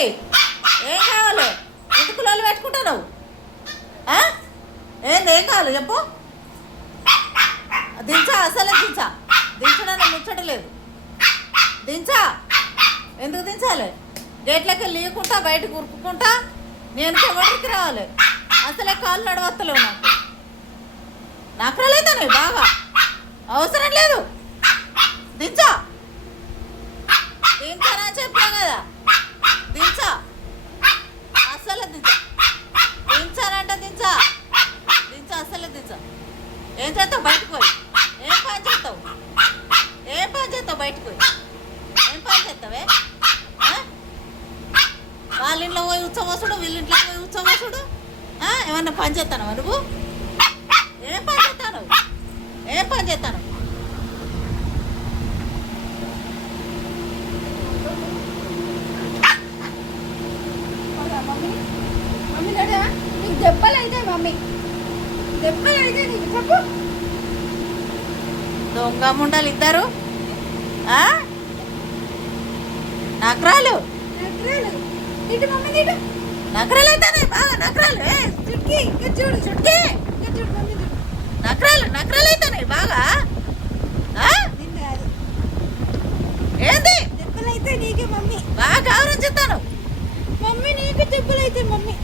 ఏం కావాలి? ఎందుకు లొల్లి పెట్టుకుంటావు? ఏం కావాలి చెప్పు. దించా, అసలే దించా. దించడానికి ముచ్చటలేదు. దించా. ఎందుకు దించాలి? గేట్లకి లీకుంటా బయటకు ఉరుక్కుంటా నేను ఎవరికి రావాలి? అసలే కాళ్ళు నడవత్తలేవు. నాకు రాలేదని బాగా అవసరం లేదు. దించా. దించానా చెప్పా కదా. దించా, అసలే దించా. దించానంటే దించా. దించా, అసలే దించా. ఏం చేస్తావు బయటకు పోయి? ఏం పని చేస్తావు? ఏం పని చేస్తావు బయటకు పోయి? ఏం పని చేస్తావే? వాళ్ళ ఇంట్లో పోయి ఉత్సవసుడు, వీళ్ళింట్లో పోయి ఉత్సవసుడు. ఏమన్నా పని చేస్తాను నువ్వు? ఏం పని చేస్తాను? ఏం పని చేస్తాను? మమ్మీ డాడీ నీకు దెబ్బలు అయితే మమ్మీ దెబ్బలు అయితే నీకు చెప్పు. దొంగ ముండలు ఇద్దరు నకరాలు. ఇటు మమ్మీ నీటు నకరాలు అయితేనే బాగా నకరాలు. చుట్కీ ఇంకా చూడు చుట్కీ ఇంకా చూడు మమ్మీ చూడు. నకరాలు అయితేనే బాగా. నిన్ను కాదు ఏంది దెబ్బలు అయితే నీకే మమ్మీ. బాగా గౌరవం చెప్తాను. మమ్మీ నీకు దెబ్బలు అయితే మమ్మీ.